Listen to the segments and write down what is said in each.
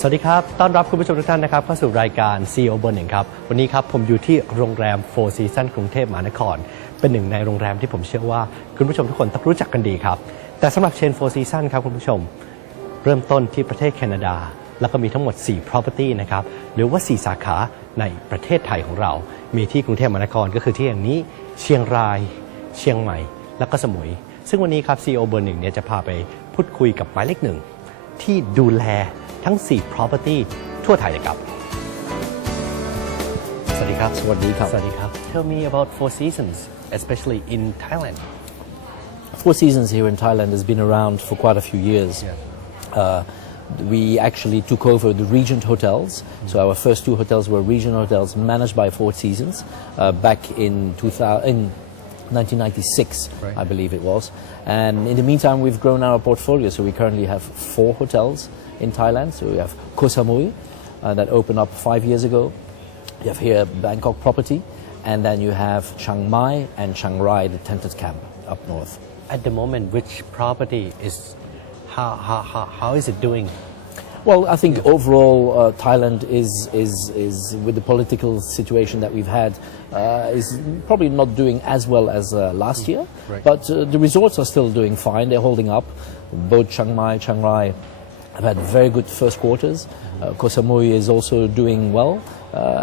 สวัสดีครับต้อนรับคุณผู้ชมทุกท่านนะครับเข้าสู่รายการ CEO เบอร์หนึ่งครับวันนี้ครับผมอยู่ที่โรงแรม Four Seasons กรุงเทพมหานครเป็นหนึ่งในโรงแรมที่ผมเชื่อว่าคุณผู้ชมทุกคนต้องรู้จักกันดีครับแต่สำหรับเชน Four Seasons ครับคุณผู้ชมเริ่มต้นที่ประเทศแคนาดาแล้วก็มีทั้งหมด4 property นะครับหรือว่า4 สาขาในประเทศไทยของเรามีที่กรุงเทพมหานครก็คือที่อย่างนี้เชียงรายเชียงใหม่แล้วก็สมุยซึ่งวันนี้ครับ CEO เบอร์หนึ่งเนี่ยจะพาไปพูดคุยกับหมายเลขหนึ่งที่ดูแลทั้ง4 property ทั่วไทยเลยครับสวัสดีครับ สวัสดีครับ สวัสดีครับ Tell me about Four Seasons especially in Thailand Four Seasons here in Thailand has been around for quite a few years. We actually took over the Regent hotels. So our first 2 hotels were Regent hotels managed by Four Seasons back in 1996, I believe it was. And in the meantime, we've grown our portfolio. So we currently have 4 hotels in Thailand. So we have Koh Samui that opened up 5 years ago. You have here Bangkok property. And then you have Chiang Mai and Chiang Rai, the tented camp up north. At the moment which property is how is it doing Well, I think overall Thailand is with the political situation that we've had is probably not doing as well as last year. But the resorts are still doing fine. They're holding up. Both Chiang Mai, Chiang Rai have had very good first quarters. Koh Samui is also doing well,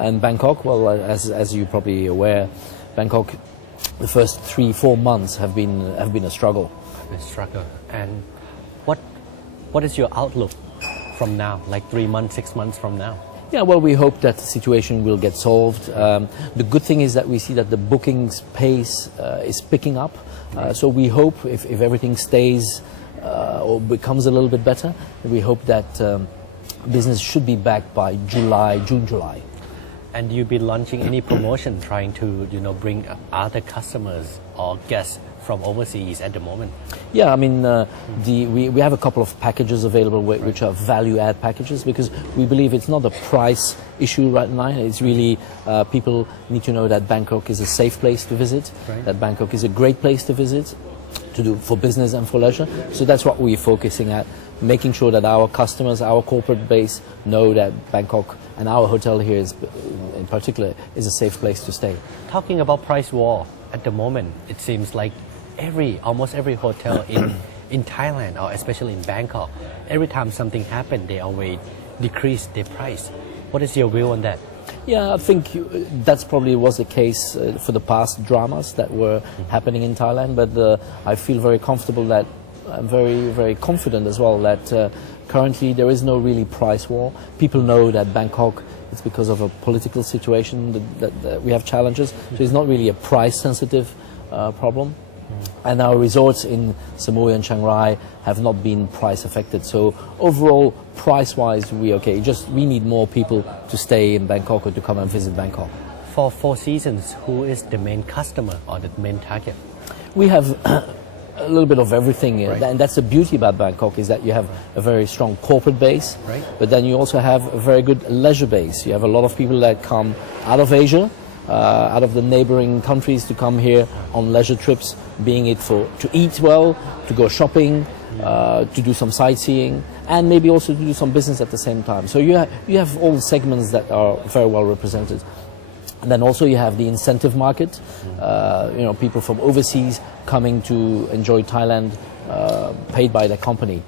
and Bangkok. Well, as you're probably aware, Bangkok, the first 3-4 months have been a struggle. And what is your outlook from now, like 3 months, 6 months from now? Yeah, well, we hope that the situation will get solved. The good thing is that we see that the bookings pace is picking up. So we hope if everything stays or becomes a little bit better, we hope that business should be back by June, July. And you'll be launching any promotion trying to bring other customers or guests from overseas at the moment? Yeah, I mean, we have a couple of packages available which are value-add packages because we believe it's not a price issue right now. It's really people need to know that Bangkok is a safe place to visit, that Bangkok is a great place to visit, to do for business and for leisure. So that's what we're focusing at, making sure that our customers, our corporate base know that Bangkok and our hotel here is, in particular, is a safe place to stay. Talking about price war, at the moment, it seems like almost every hotel in Thailand or especially in Bangkok, every time something happened, they always decrease their price. What is your view on that? Yeah, I think that's probably was the case for the past dramas that were happening in Thailand, but I feel very comfortable that I'm very, very confident as well that currently there is no really price war. People know that Bangkok, it's because of a political situation that we have challenges, so it's not really a price-sensitive problem. And our resorts in Samui and Chiang Rai have not been price affected. So overall, price-wise, we're okay. Just we need more people to stay in Bangkok or to come and visit Bangkok. For Four Seasons, who is the main customer or the main target? We have a little bit of everything, and that's the beauty about Bangkok is that you have a very strong corporate base, but then you also have a very good leisure base. You have a lot of people that come out of Asia, out of the neighboring countries to come here on leisure trips, being it to eat well, to go shopping, to do some sightseeing, and maybe also to do some business at the same time. So you have all segments that are very well represented. And then also you have the incentive market, people from overseas coming to enjoy Thailand, paid by their company.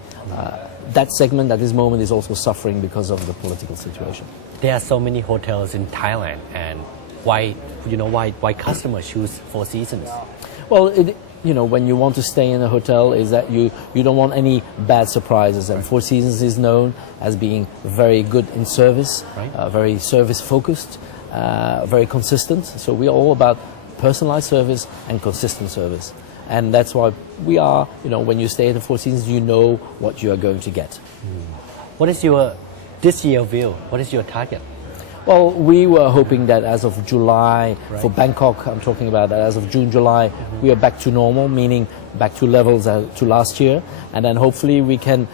That segment at this moment is also suffering because of the political situation. There are so many hotels in Thailand, and why customers choose Four Seasons? Well, when you want to stay in a hotel is that you don't want any bad surprises, and Four Seasons is known as being very good in service, very service focused, very consistent. So we are all about personalized service and consistent service. And that's why we are, when you stay at the Four Seasons, you know what you are going to get. What is your this year view? What is your target? Well, we were hoping that as of July, for Bangkok, I'm talking about that as of June, July, we are back to normal, meaning back to levels to last year. And then hopefully we can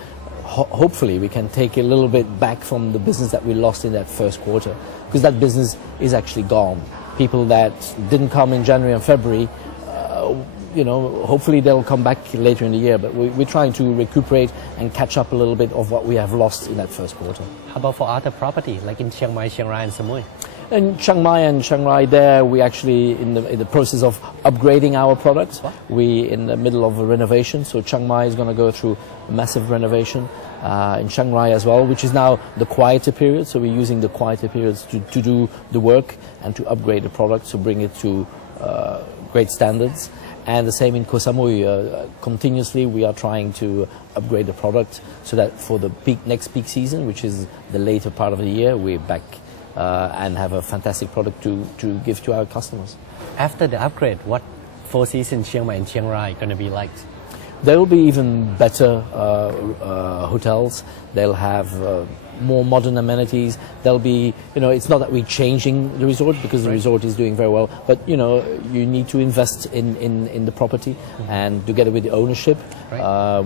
take a little bit back from the business that we lost in that first quarter, because that business is actually gone. People that didn't come in January and February hopefully they'll come back later in the year, but we're trying to recuperate and catch up a little bit of what we have lost in that first quarter. How about for other property like in Chiang Mai, Chiang Rai and Samui? In Chiang Mai and Chiang Rai, there we actually in the process of upgrading our products. What? We in the middle of a renovation, so Chiang Mai is going to go through a massive renovation. In Chiang Rai as well, which is now the quieter period. So we're using the quieter periods to do the work and to upgrade the product to bring it to great standards. And the same in Koh Samui. Continuously, we are trying to upgrade the product so that for the next peak season, which is the later part of the year, we're back and have a fantastic product to give to our customers. After the upgrade, what Four Seasons Chiang Mai and Chiang Rai going to be like? There will be even better hotels. They'll have more modern amenities. There'll be, it's not that we're changing the resort because the resort is doing very well, but you need to invest in the property, and together with the ownership,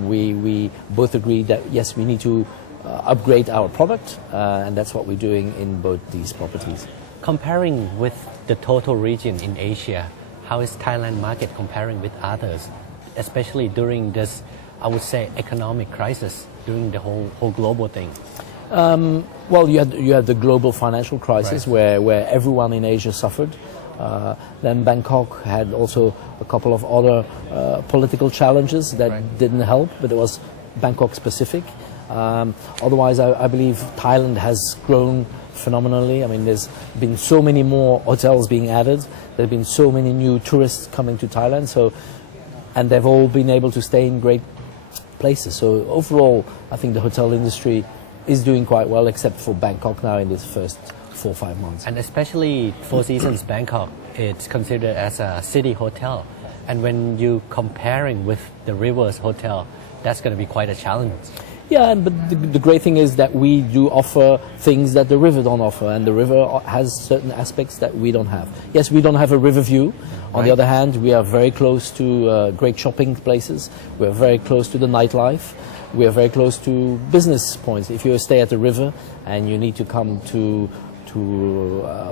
we both agree that yes, we need to upgrade our product, and that's what we're doing in both these properties. Comparing with the total region in Asia, how is Thailand market comparing with others, especially during this, I would say, economic crisis, during the whole global thing? Well, you had the global financial crisis where everyone in Asia suffered. Then Bangkok had also a couple of other political challenges that didn't help, but it was Bangkok specific. Otherwise, I believe Thailand has grown phenomenally. I mean, there's been so many more hotels being added. There have been so many new tourists coming to Thailand. And they've all been able to stay in great places. So overall, I think the hotel industry is doing quite well, except for Bangkok now in this first 4 or 5 months. And especially Four Seasons Bangkok, it's considered as a city hotel. And when you comparing with the Rivers Hotel, that's going to be quite a challenge. Yeah, but the great thing is that we do offer things that the river don't offer, and the river has certain aspects that we don't have. Yes, we don't have a river view. On the other hand, we are very close to great shopping places. We are very close to the nightlife. We are very close to business points. If you stay at the river and you need to come to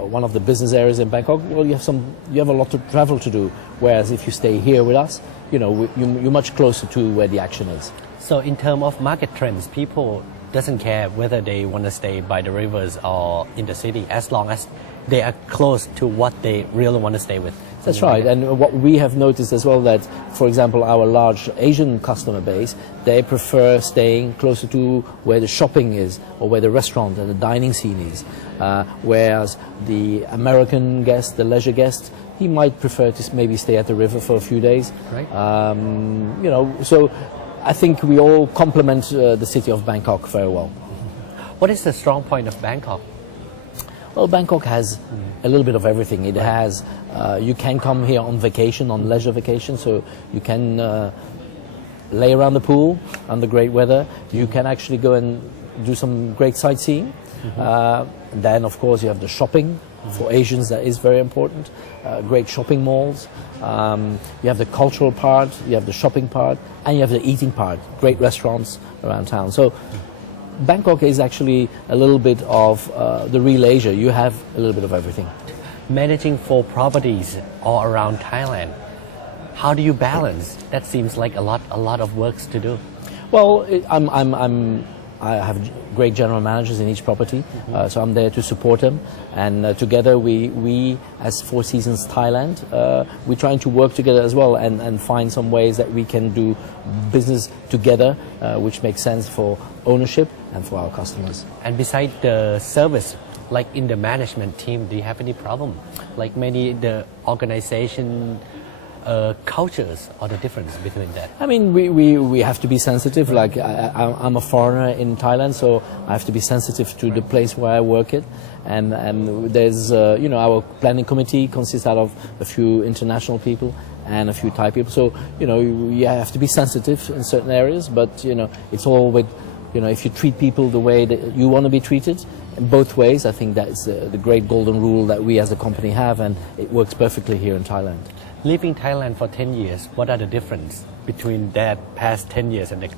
one of the business areas in Bangkok, well, you have a lot of travel to do. Whereas if you stay here with us, you're much closer to where the action is. So in terms of market trends, people doesn't care whether they want to stay by the rivers or in the city, as long as they are close to what they really want to stay with. That's right. And what we have noticed as well, that, for example, our large Asian customer base, they prefer staying closer to where the shopping is or where the restaurant and the dining scene is. Whereas the American guest, the leisure guest, he might prefer to maybe stay at the river for a few days. Right. So I think we all complement the city of Bangkok very well. What is the strong point of Bangkok? Well, Bangkok has a little bit of everything. It has, you can come here on vacation, on leisure vacation, so you can lay around the pool under great weather. You can actually go and do some great sightseeing. Then, of course, you have the shopping. For Asians, that is very important. Great shopping malls. You have the cultural part, you have the shopping part, and you have the eating part. Great restaurants around town. So Bangkok is actually a little bit of the real Asia. You have a little bit of everything. Managing 4 properties all around Thailand, how do you balance? That seems like a lot of works to do. Well, I have great general managers in each property, so I'm there to support them. And together, we as Four Seasons Thailand, we're trying to work together as well and find some ways that we can do business together, which makes sense for ownership and for our customers. And besides the service, like in the management team, do you have any problem? Like maybe the organization cultures or the difference between that? I mean, we have to be sensitive. Like I'm a foreigner in Thailand, so I have to be sensitive to the place where I work at. And there's our planning committee consists out of a few international people and a few Thai people. So you have to be sensitive in certain areas, but it's all with if you treat people the way that you want to be treated, in both ways. I think that's the great golden rule that we as a company have, and it works perfectly here in Thailand. Living Thailand for 10 years, what are the difference between that past 10 years and the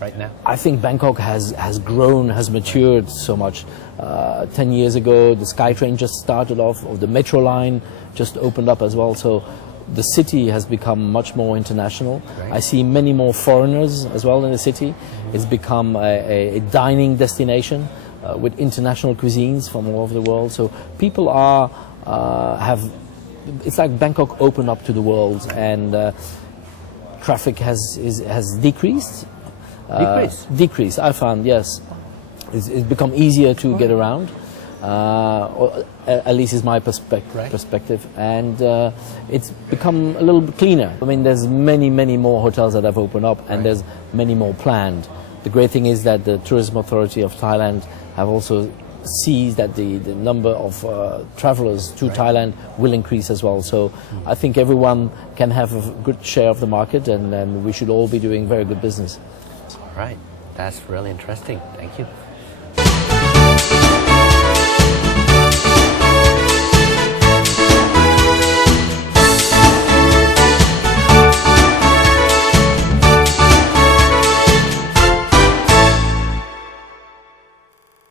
right now? I think Bangkok has grown, has matured so much. 10 years ago, the SkyTrain just started off, or the metro line just opened up as well. So The city has become much more international. Right. I see many more foreigners as well in the city. It's become a dining destination with international cuisines from all over the world. So people have. It's like Bangkok opened up to the world, and traffic has decreased. Decreased. I found, yes. It's become easier to get around. Or at least is my perspective, and it's become a little bit cleaner. I mean, there's many more hotels that have opened up, and there's many more planned. The great thing is that the Tourism Authority of Thailand have also sees that the number of travelers to Thailand will increase as well. So I think everyone can have a good share of the market, and we should all be doing very good business. All right, that's really interesting. Thank you.